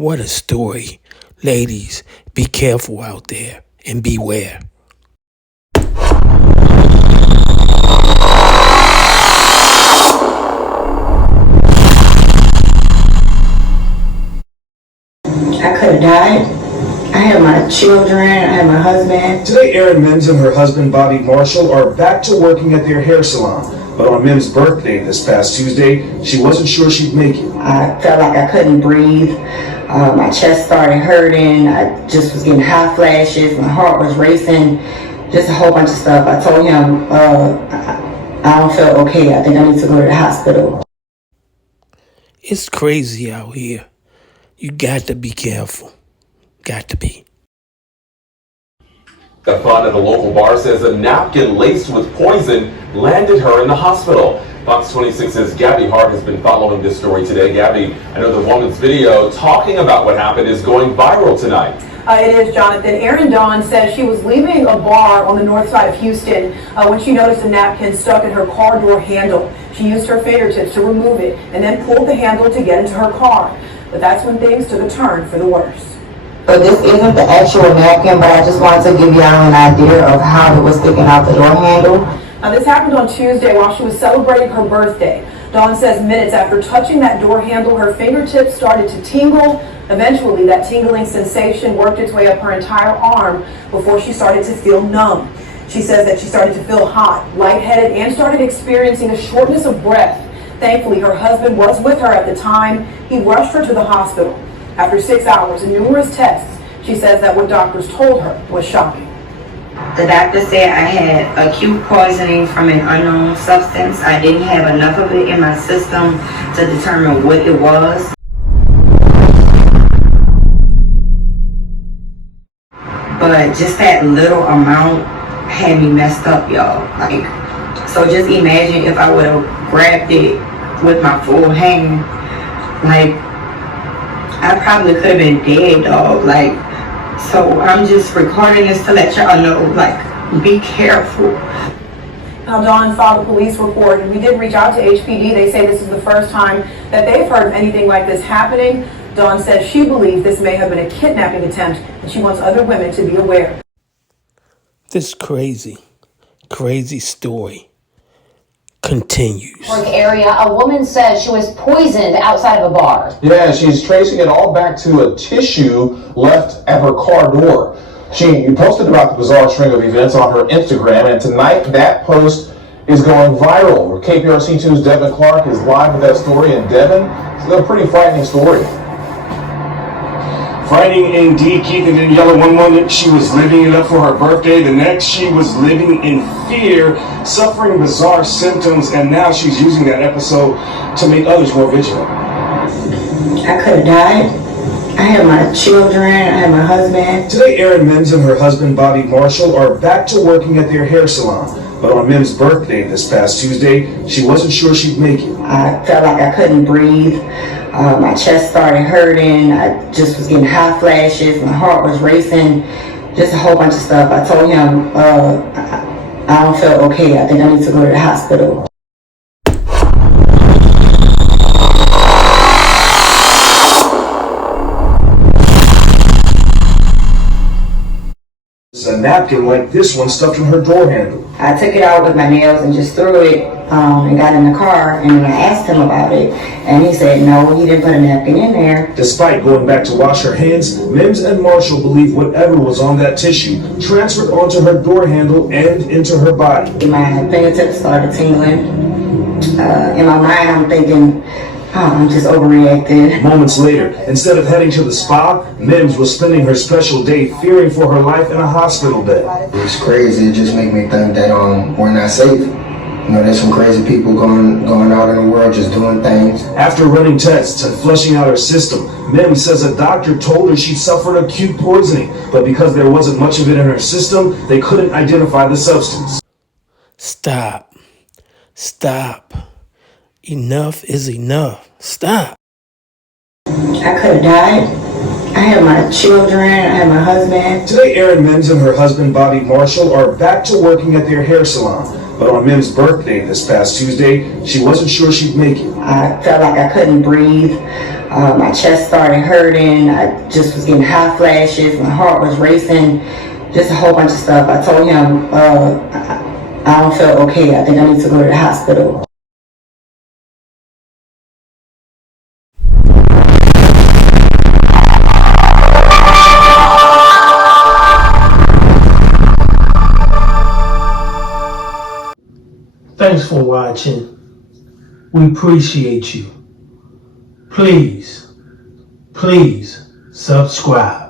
What a story. Ladies, be careful out there and beware. I could have died. I had my children, I had my husband. Today, Erin Mims and her husband, Bobby Marshall, are back to working at their hair salon. But on Mims' birthday this past Tuesday, she wasn't sure she'd make it. I felt like I couldn't breathe. My chest started hurting. I just was getting hot flashes. My heart was racing. Just a whole bunch of stuff. I told him, I don't feel okay. I think I need to go to the hospital. It's crazy out here. You got to be careful. Got to be. The front of the local bar says a napkin laced with poison landed her in the hospital. Fox 26's Gabby Hart has been following this story today. Gabby, I know the woman's video talking about what happened is going viral tonight. It is, Jonathan. Erin Dawn says she was leaving a bar on the north side of Houston when she noticed a napkin stuck in her car door handle. She used her fingertips to remove it and then pulled the handle to get into her car. But that's when things took a turn for the worse. So this isn't the actual napkin, but I just wanted to give y'all an idea of how it was sticking out the door handle. This happened on Tuesday while she was celebrating her birthday. Dawn says minutes after touching that door handle, her fingertips started to tingle. Eventually, that tingling sensation worked its way up her entire arm before she started to feel numb. She says that she started to feel hot, lightheaded, and started experiencing a shortness of breath. Thankfully, her husband was with her at the time. He rushed her to the hospital. After 6 hours and numerous tests, she says that what doctors told her was shocking. The doctor said I had acute poisoning from an unknown substance. I didn't have enough of it in my system to determine what it was. But just that little amount had me messed up, y'all. So just imagine if I would have grabbed it with my full hand. I probably could have been dead, dog. So I'm just recording this to let y'all know, be careful. Now, Dawn filed a police report, and we did reach out to HPD. They say this is the first time that they've heard of anything like this happening. Dawn says she believes this may have been a kidnapping attempt, and she wants other women to be aware. This crazy story continues. Area, a woman says she was poisoned outside of a bar. Yeah, she's tracing it all back to a tissue left at her car door. She posted about the bizarre string of events on her Instagram, and tonight that post is going viral. KPRC2's Devin Clark is live with that story, and Devin, it's a pretty frightening story. Frightening indeed. Keeping it in yellow. One moment she was living it up for her birthday. The next she was living in fear, suffering bizarre symptoms, and now she's using that episode to make others more vigilant. I could have died. I had my children, I had my husband. Today, Erin Mims and her husband, Bobby Marshall, are back to working at their hair salon. But on Mims' birthday this past Tuesday, she wasn't sure she'd make it. I felt like I couldn't breathe. My chest started hurting. I just was getting hot flashes. My heart was racing. Just a whole bunch of stuff. I told him, I don't feel okay. I think I need to go to the hospital. A napkin like this one stuffed in her door handle. I took it out with my nails and just threw it and got in the car, and I asked him about it, and he said no, he didn't put a napkin in there. Despite going back to wash her hands, Mims and Marshall believe whatever was on that tissue transferred onto her door handle and into her body. My fingertips started tingling. In my mind, I'm thinking, I'm just overreacted. Moments later, instead of heading to the spa, Mims was spending her special day fearing for her life in a hospital bed. It's crazy. It just made me think that we're not safe. There's some crazy people going out in the world just doing things. After running tests and flushing out her system, Mims says a doctor told her she'd suffered acute poisoning, but because there wasn't much of it in her system, they couldn't identify the substance. Stop. Enough is enough. Stop. I could have died. I had my children, I had my husband. Today, Erin Mims and her husband, Bobby Marshall, are back to working at their hair salon. But on Mims' birthday this past Tuesday, she wasn't sure she'd make it. I felt like I couldn't breathe. My chest started hurting. I just was getting hot flashes. My heart was racing. Just a whole bunch of stuff. I told him, I don't feel okay. I think I need to go to the hospital. Thanks for watching. We appreciate you. Please subscribe.